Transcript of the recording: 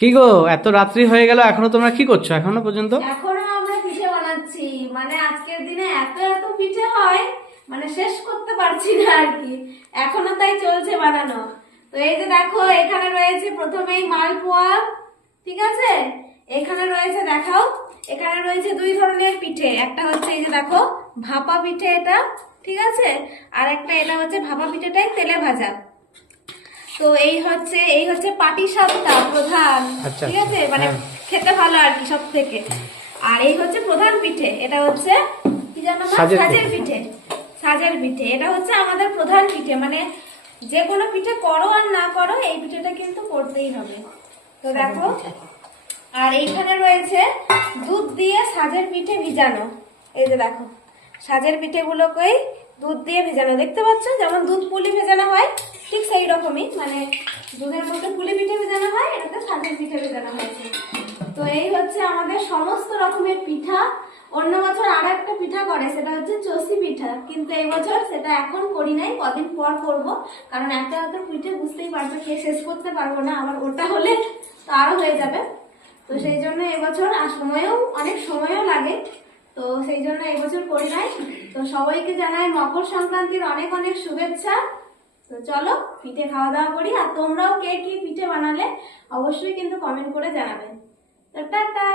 কি গো, এত রাত্রি হয়ে গেল, এখনো তোমরা কি করছো এখনো পর্যন্ত? এখনো আমরা পিঠে বানাচ্ছি, মানে আজকের দিনে এত এত পিঠে হয়, মানে শেষ করতে পারছি না আর কি। এখনো তাই চলছে বানানো। তো এই যে দেখো, এখানে রয়েছে প্রথমেই মালপোয়া, ঠিক আছে। এখানে রয়েছে, দেখাও, এখানে রয়েছে দুই ধরনের পিঠে। একটা হচ্ছে এই যে দেখো ভাপা পিঠে এটা, ঠিক আছে। আর একটা এটা হচ্ছে ভাপা পিঠেটাই তেলে ভাজা। তো এই হচ্ছে পাটিসাপটা প্রধান, আচ্ছা ঠিক আচ্ছা, আছে, মানে হ্যাঁ। খেতে ভালো আর কি সব থেকে। আর এই হচ্ছে প্রধান পিঠে, এটা হচ্ছে কি জানো না, সাজের সাজের পিঠে। পিঠে। সাজের পিঠে এটা হচ্ছে আমাদের প্রধান পিঠে, মানে যে কোনো পিঠে করো আর না করো এই পিঠেটা কিন্তু করতেই হবে। তো দেখো, আর এইখানে রয়েছে দুধ দিয়ে সাজের পিঠে ভিজানো। এই যে দেখো, সাজের পিঠেগুলোকেই দুধ দিয়ে ভেজানো, দেখতে পাচ্ছ, যেমন দুধ পুলি ভেজানো হয় ঠিক সেই রকমই, মানে দুধের মধ্যে পুলি পিঠে ভেজানো হয়, এটাতে সাজের পিঠে ভেজানো হয়েছে। তো এই হচ্ছে আমাদের সমস্ত রকমের পিঠা। অন্য বছর আর একটা পিঠা করে, সেটা হচ্ছে চষি পিঠা, কিন্তু এই বছর সেটা এখন করি নাই, কদিন পর করব। কারণ একটা একটা পিঠে বুঝতেই পারবে, খেয়ে শেষ করতে পারবো না, আবার ওটা হলে তো আরো হয়ে যাবে। তো সেই জন্য এবছর, আর অনেক সময়ও লাগে, তো সেই জন্য এবছর করি নাই। তো সবাইকে জানাই মকর সংক্রান্তির অনেক অনেক শুভেচ্ছা। তো চলো পিঠে খাওয়া দাওয়া করি, আর তোমরাও কে কি পিঠে বানালে অবশ্যই কিন্তু কমেন্ট করে জানাবে। তো টাটা।